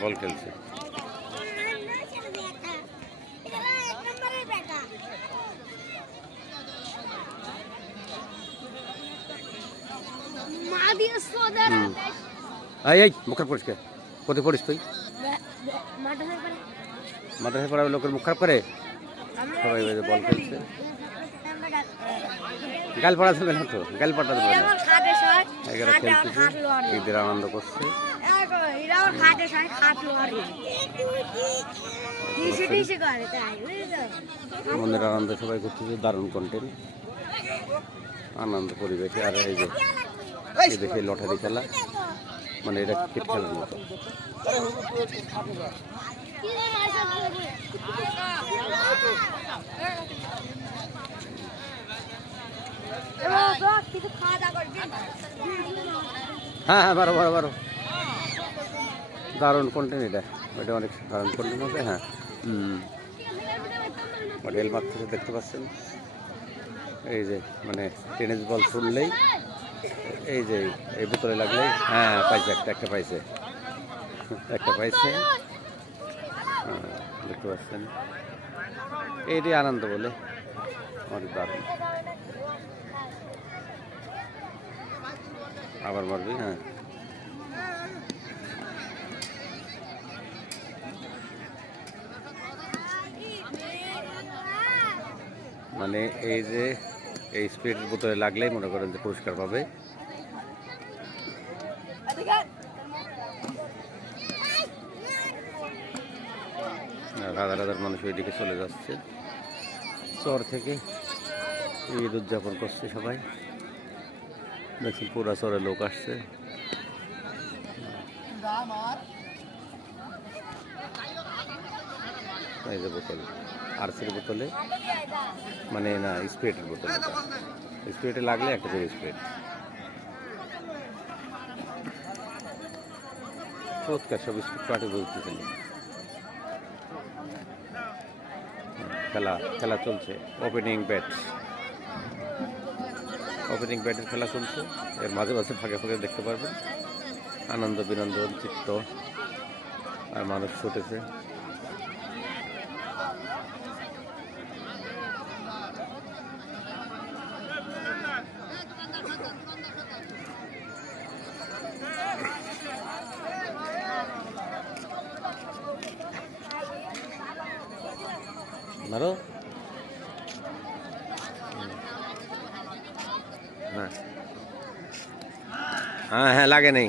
বল খেলছে। এই মুখ খারাপ করিস কে? কোথায় পড়িস তুই? মাদ্রাসায় পড়ার লোকের মুখ খারাপ করে? সবাই বল খেলছে। গাল পড়া যাবে না তো, গাল পড়া যাবে না। এরা খেলতেছে, ঈদের আনন্দ করছে। মনের আনন্দ সবাই করতেছে, দারুণ কন্টেন্ট, আনন্দ পরিবেশে। আর এই যে দেখে লটারি খেলা, মানে এটা ক্রিকেট খেলার মতো। হ্যাঁ হ্যাঁ, বারো বারো বারো, দারুণ কন্টেন্ট এটা, এটা অনেক দারুণ কন্টেন্ট হবে। হ্যাঁ রেল মাঠ থেকে দেখতে পাচ্ছেন, এই যে মানে টেনিস বল ছুড়লেই এই যে এই বোতলে লাগলেই, হ্যাঁ পাইছে, একটা পাইছে, একটা পাইছে। দেখতে পাচ্ছেন, এইটাই আনন্দ বলে, অনেক দারুণ। আবার মারবি? হ্যাঁ মানে এই যে এই স্পিড বোতলে লাগলেই মনে করেন যে পুরস্কার পাবে। হাজার হাজার মানুষ ওইদিকে চলে যাচ্ছে, চর থেকে ঈদ উদযাপন করছে সবাই। দেখছি পুরা চরে লোক আসছে। এই যে বোতল, আরসির বোতলে, মানে না স্পিরিটের বোতল, স্পিরিটে লাগলে একটা করে স্পিরিট। চমৎকার, সব স্পিড পার্টি বলতেছেন। খেলা চলছে, ওপেনিং ব্যাট, ওপেনিং ব্যাটের খেলা চলছে। এর মাঝে মাঝে ফাঁকে ফাঁকে দেখতে পারবেন আনন্দ বিনোদন চিত্ত, আর মানুষ ছুটেছে। মারো, হ্যাঁ হ্যাঁ হ্যাঁ, লাগে নেই।